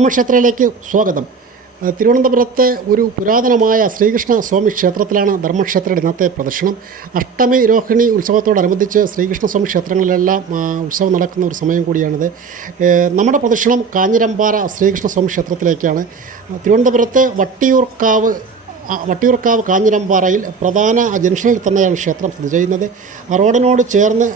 ധർമ്മക്ഷേത്രയിലേക്ക് സ്വാഗതം. തിരുവനന്തപുരത്തെ ഒരു പുരാതനമായ ശ്രീകൃഷ്ണ സ്വാമി ക്ഷേത്രത്തിലാണ് ധർമ്മക്ഷേത്രയുടെ ഇന്നത്തെ പ്രദർശനം. അഷ്ടമി രോഹിണി ഉത്സവത്തോടനുബന്ധിച്ച് ശ്രീകൃഷ്ണ സ്വാമി ക്ഷേത്രങ്ങളിലെല്ലാം ഉത്സവം നടക്കുന്ന ഒരു സമയം കൂടിയാണിത്. നമ്മുടെ പ്രദർശനം കാഞ്ഞിരമ്പാറ ശ്രീകൃഷ്ണ സ്വാമി ക്ഷേത്രത്തിലേക്കാണ്. തിരുവനന്തപുരത്തെ വട്ടിയൂർക്കാവ് വട്ടിയൂർക്കാവ് കാഞ്ഞിരമ്പാറയിൽ പ്രധാന ജംഗ്ഷനിൽ തന്നെയാണ് ക്ഷേത്രം സ്ഥിതി ചെയ്യുന്നത്. റോഡിനോട് ചേർന്ന്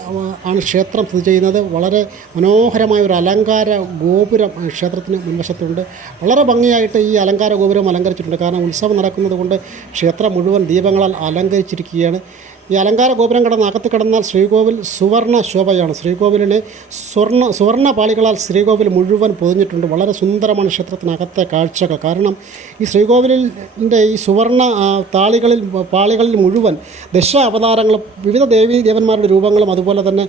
ആണ് ക്ഷേത്രം സ്ഥിതി ചെയ്യുന്നത്. വളരെ മനോഹരമായ ഒരു അലങ്കാര ഗോപുരം ക്ഷേത്രത്തിന് മുൻവശത്തുണ്ട്. വളരെ ഭംഗിയായിട്ട് ഈ അലങ്കാര ഗോപുരം അലങ്കരിച്ചിട്ടുണ്ട്. കാരണം ഉത്സവം നടക്കുന്നത് കൊണ്ട് ക്ഷേത്രം മുഴുവൻ ദീപങ്ങളാൽ അലങ്കരിച്ചിരിക്കുകയാണ്. ഈ അലങ്കാര ഗോപുരം കടന്ന് അകത്ത് കിടന്നാൽ ശ്രീകോവിൽ സുവർണ ശോഭയാണ്. ശ്രീകോവിലിനെ സ്വർണ സുവർണ പാളികളാൽ ശ്രീകോവിൽ മുഴുവൻ പൊതിഞ്ഞിട്ടുണ്ട്. വളരെ സുന്ദരമാണ് ക്ഷേത്രത്തിനകത്തെ കാഴ്ചകൾ. കാരണം ഈ ശ്രീകോവിലിന്റെ ഈ സുവർണ താളികളിൽ പാളികളിൽ മുഴുവൻ ദശ അവതാരങ്ങളും വിവിധ ദേവീ ദേവന്മാരുടെ രൂപങ്ങളും അതുപോലെ തന്നെ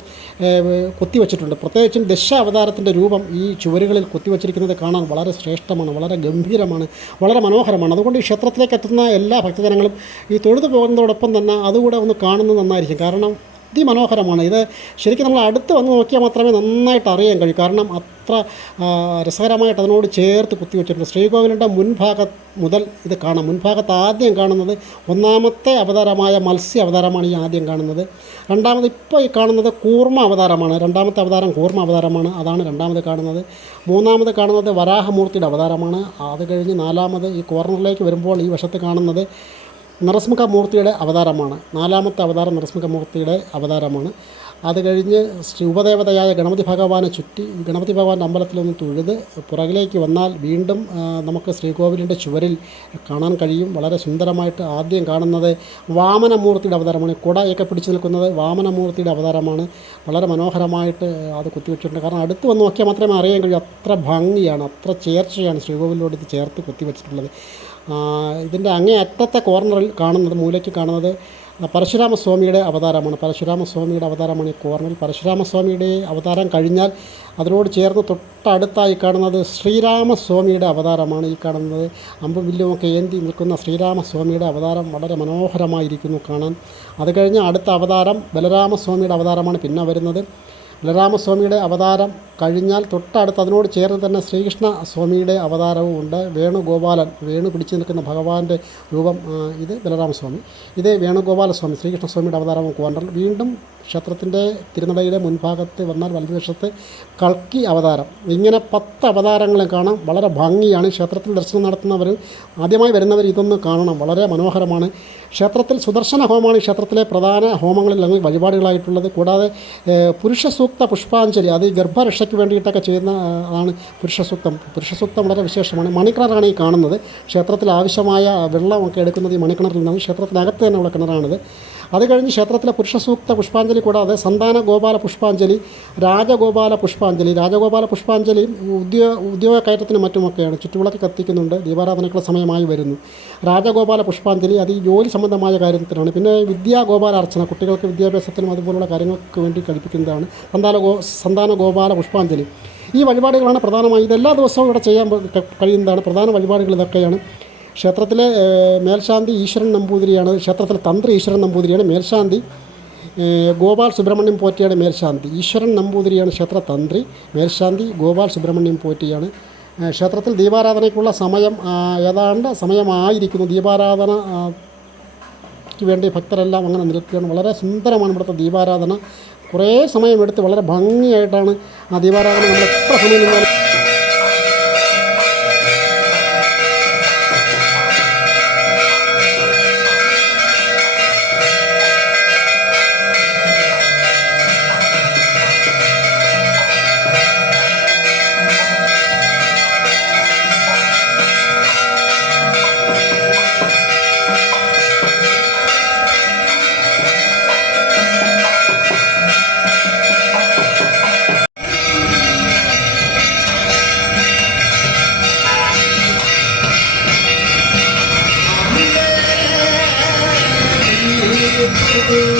കൊത്തിവെച്ചിട്ടുണ്ട്. പ്രത്യേകിച്ചും ദശ അവതാരത്തിന്റെ രൂപം ഈ ചുവരുകളിൽ കൊത്തിവച്ചിരിക്കുന്നത് കാണാൻ വളരെ ശ്രേഷ്ഠമാണ് വളരെ ഗംഭീരമാണ് വളരെ മനോഹരമാണ്. അതുകൊണ്ട് ഈ ക്ഷേത്രത്തിലേക്ക് എത്തുന്ന എല്ലാ ഭക്തജനങ്ങളും ഈ തൊഴുതു പോകുന്നതോടൊപ്പം തന്നെ അതുകൂടെ ഒന്ന് കാണുന്നത് നന്നായിരിക്കും. കാരണം അതിമനോഹരമാണ്. ഇത് ശരിക്കും നമ്മൾ അടുത്ത് വന്ന് നോക്കിയാൽ മാത്രമേ നന്നായിട്ട് അറിയാൻ കഴിയൂ. കാരണം അത്ര രസകരമായിട്ട് അതിനോട് ചേർത്ത് കുത്തിവെച്ചിട്ടുണ്ട് ശ്രീകോവിലിന്റെ മുൻഭാഗം മുതൽ ഇത് കാണാം. മുൻഭാഗത്ത് ആദ്യം കാണുന്നത് ഒന്നാമത്തെ അവതാരമായ മത്സ്യ അവതാരമാണ് ഈ ആദ്യം കാണുന്നത്. രണ്ടാമത് ഇപ്പോൾ ഈ കാണുന്നത് കൂർമ്മ അവതാരമാണ്. രണ്ടാമത്തെ അവതാരം കൂർമ്മ അവതാരമാണ്. അതാണ് രണ്ടാമത് കാണുന്നത്. മൂന്നാമത് കാണുന്നത് വരാഹമൂർത്തിയുടെ അവതാരമാണ്. അത് കഴിഞ്ഞ് നാലാമത് ഈ കോർണറിലേക്ക് വരുമ്പോൾ ഈ വശത്ത് കാണുന്നത് നരസിംഹമൂർത്തിയുടെ അവതാരമാണ്. നാലാമത്തെ അവതാരം നരസിംഹമൂർത്തിയുടെ അവതാരമാണ്. അത് കഴിഞ്ഞ് ഉപദേവതയായ ഗണപതി ഭഗവാനെ ചുറ്റി ഗണപതി ഭഗവാന്റെ അമ്പലത്തിൽ ഒന്ന് തൊഴുത് പുറകിലേക്ക് വന്നാൽ വീണ്ടും നമുക്ക് ശ്രീകോവിലിന്റെ ചുവരിൽ കാണാൻ കഴിയും. വളരെ സുന്ദരമായിട്ട് ആദ്യം കാണുന്നത് വാമനമൂർത്തിയുടെ അവതാരമാണ്. കുടയൊക്കെ പിടിച്ചു നിൽക്കുന്നത് വാമനമൂർത്തിയുടെ അവതാരമാണ്. വളരെ മനോഹരമായിട്ട് അത് കുത്തിവെച്ചിട്ടുണ്ട് കാരണം അടുത്ത് വന്ന് നോക്കിയാൽ മാത്രമേ അറിയാൻ കഴിയൂ. അത്ര ഭംഗിയാണ് അത്ര ചേർച്ചയാണ് ശ്രീകോവിലിനോട് ഇത് ചേർത്ത് കുത്തിവെച്ചിട്ടുള്ളത് ഇതിന്റെ അങ്ങേ അറ്റത്തെ കോർണറിൽ കാണുന്നത് മൂലയ്ക്ക് കാണുന്നത് പരശുരാമസ്വാമിയുടെ അവതാരമാണ്. പരശുരാമസ്വാമിയുടെ അവതാരമാണ് ഈ കോർണറിൽ. പരശുരാമസ്വാമിയുടെ അവതാരം കഴിഞ്ഞാൽ അതിനോട് ചേർന്ന് തൊട്ടടുത്തായി കാണുന്നത് ശ്രീരാമസ്വാമിയുടെ അവതാരമാണ് ഈ കാണുന്നത്. അമ്പും വില്ലുമൊക്കെ ഏന്തി നിൽക്കുന്ന ശ്രീരാമസ്വാമിയുടെ അവതാരം വളരെ മനോഹരമായിരിക്കുന്നു കാണാൻ. അത് കഴിഞ്ഞ് അടുത്ത അവതാരം ബലരാമസ്വാമിയുടെ അവതാരമാണ് പിന്നെ വരുന്നത്. ബലരാമസ്വാമിയുടെ അവതാരം കഴിഞ്ഞാൽ തൊട്ടടുത്ത് അതിനോട് ചേർന്ന് തന്നെ ശ്രീകൃഷ്ണ സ്വാമിയുടെ അവതാരവും ഉണ്ട്. വേണുഗോപാലൻ വേണു പിടിച്ചു നിൽക്കുന്ന ഭഗവാന്റെ രൂപം ഇത് ബലരാമസ്വാമി. ഇത് വേണുഗോപാലസ്വാമി ശ്രീകൃഷ്ണസ്വാമിയുടെ അവതാരവും കോണ്ടൽ വീണ്ടും ക്ഷേത്രത്തിന്റെ തിരുനടയിലെ മുൻഭാഗത്ത് വന്നാൽ വലതുവശത്ത് കൽക്കി അവതാരം. ഇങ്ങനെ പത്ത് അവതാരങ്ങളെ കാണാം. വളരെ ഭംഗിയാണ്. ക്ഷേത്രത്തിൽ ദർശനം നടത്തുന്നവർ ആദ്യമായി വരുന്നവർ ഇതൊന്ന് കാണണം. വളരെ മനോഹരമാണ്. ക്ഷേത്രത്തിൽ സുദർശന ഹോമമാണ് ക്ഷേത്രത്തിലെ പ്രധാന ഹോമങ്ങളിൽ അല്ലെങ്കിൽ വഴിപാടുകളായിട്ടുള്ളത്. കൂടാതെ പുരുഷ സൂക്ത പുഷ്പാഞ്ജലി അത് ഗർഭരക്ഷയ്ക്ക് വേണ്ടിയിട്ടൊക്കെ ചെയ്യുന്ന ആണ് പുരുഷസൂക്തം. പുരുഷസൂക്തം പുരുഷ സൂക്തം വളരെ വിശേഷമാണ്. മണിക്കിണറാണ് ഈ കാണുന്നത്. ക്ഷേത്രത്തിൽ ആവശ്യമായ വെള്ളമൊക്കെ എടുക്കുന്നത് ഈ മണിക്കിണറിൽ നിന്നാണ്. ക്ഷേത്രത്തിനകത്ത് തന്നെയുള്ള കിണറാണിത്. അത് കഴിഞ്ഞ് ക്ഷേത്രത്തിലെ പുരുഷ സൂക്ത പുഷ്പാഞ്ജലി കൂടാതെ സന്താന ഗോപാല പുഷ്പാഞ്ജലി രാജഗോപാല പുഷ്പാഞ്ജലി. രാജഗോപാല പുഷ്പാഞ്ജലി ഉദ്യോഗ ഉദ്യോഗ കയറ്റത്തിനും മറ്റുമൊക്കെയാണ്. ചുറ്റുവിളക്ക് കത്തിക്കുന്നുണ്ട്. ദീപാരാധനയ്ക്കുള്ള സമയമായി വരുന്നു. രാജഗോപാല പുഷ്പാഞ്ജലി അത് ഈ ജോലി സംബന്ധമായ കാര്യത്തിനാണ്. പിന്നെ വിദ്യാഗോപാല അർച്ചന കുട്ടികൾക്ക് വിദ്യാഭ്യാസത്തിനും അതുപോലുള്ള കാര്യങ്ങൾക്ക് വേണ്ടി കഴിപ്പിക്കുന്നതാണ് സന്താന ഗോ സന്താന ഗോപാല പുഷ്പാഞ്ജലി. ഈ വഴിപാടുകളാണ് പ്രധാനമായി ഇതെല്ലാ ദിവസവും ഇവിടെ ചെയ്യാൻ കഴിയുന്നതാണ്. പ്രധാന വഴിപാടുകൾ ഇതൊക്കെയാണ്. ക്ഷേത്രത്തിലെ മേൽശാന്തി ഈശ്വരൻ നമ്പൂതിരിയാണ് ക്ഷേത്രത്തിലെ തന്ത്രി ഈശ്വരൻ നമ്പൂതിരിയാണ് മേൽശാന്തി. ഗോപാൽ സുബ്രഹ്മണ്യം പോറ്റിയാണ് മേൽശാന്തി. ഈശ്വരൻ നമ്പൂതിരിയാണ് ക്ഷേത്ര തന്ത്രി മേൽശാന്തി ഗോപാൽ സുബ്രഹ്മണ്യം പോറ്റിയാണ്. ക്ഷേത്രത്തിൽ ദീപാരാധനയ്ക്കുള്ള സമയം ഏതാണ്ട് സമയമായിരിക്കുന്നു. ദീപാരാധന വേണ്ടി ഭക്തരെല്ലാം അങ്ങനെ നിൽക്കുകയാണ്. വളരെ സുന്ദരമാണ് ഇവിടുത്തെ ദീപാരാധന. കുറേ സമയമെടുത്ത് വളരെ ഭംഗിയായിട്ടാണ് ആ ദീപാരാധന. നമ്മൾ എത്ര സമയം നിന്നാലും Thank you.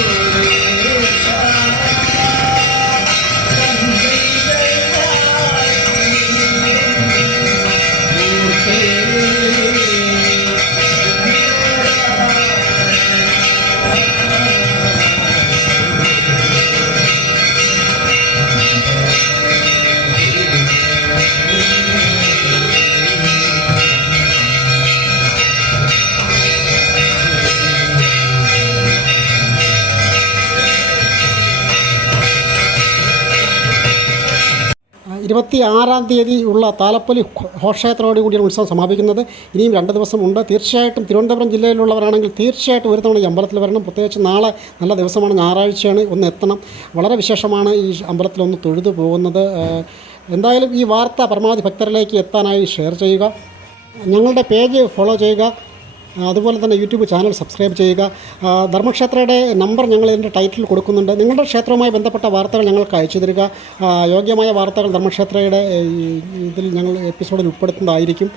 ഇരുപത്തി ആറാം തീയതി ഉള്ള താലപ്പൊലി ഘോഷയാത്രയോട് കൂടിയാണ് ഉത്സവം സമാപിക്കുന്നത്. ഇനിയും രണ്ട് ദിവസം ഉണ്ട്. തീർച്ചയായിട്ടും തിരുവനന്തപുരം ജില്ലയിലുള്ളവരാണെങ്കിൽ തീർച്ചയായിട്ടും ഒരു തവണ ഈ അമ്പലത്തിൽ വരണം. പ്രത്യേകിച്ച് നാളെ നല്ല ദിവസമാണ്. ഞായറാഴ്ചയാണ്. ഒന്ന് എത്തണം. വളരെ വിശേഷമാണ് ഈ അമ്പലത്തിലൊന്ന് തൊഴുതു പോകുന്നത്. എന്തായാലും ഈ വാർത്ത പരമാവധി ഭക്തരിലേക്ക് എത്താനായി ഷെയർ ചെയ്യുക. ഞങ്ങളുടെ പേജ് ഫോളോ ചെയ്യുക. അതുപോലെ തന്നെ യൂട്യൂബ് ചാനൽ സബ്സ്ക്രൈബ് ചെയ്യുക. ധർമ്മക്ഷേത്രയുടെ നമ്പർ ഞങ്ങൾ ഇതിന്റെ ടൈറ്റിൽ കൊടുക്കുന്നുണ്ട്. നിങ്ങളുടെ ക്ഷേത്രവുമായി ബന്ധപ്പെട്ട വാർത്തകൾ ഞങ്ങൾക്ക് അയച്ചു തരിക. യോഗ്യമായ വാർത്തകൾ ധർമ്മക്ഷേത്രയുടെ ഇതിൽ ഞങ്ങൾ എപ്പിസോഡിൽ ഉൾപ്പെടുത്തുന്നതായിരിക്കും.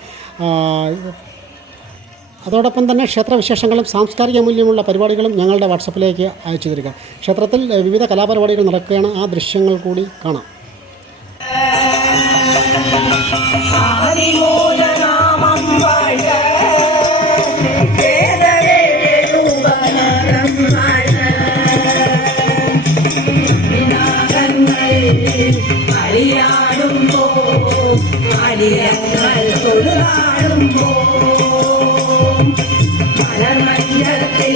അതോടൊപ്പം തന്നെ ക്ഷേത്രവിശേഷങ്ങളും സാംസ്കാരിക മൂല്യമുള്ള പരിപാടികളും ഞങ്ങളുടെ വാട്സപ്പിലേക്ക് അയച്ചു തരിക. ക്ഷേത്രത്തിൽ വിവിധ കലാപരിപാടികൾ നടക്കുകയാണ്. ആ ദൃശ്യങ്ങൾ കൂടി കാണാം. மலமஞ்சத்தை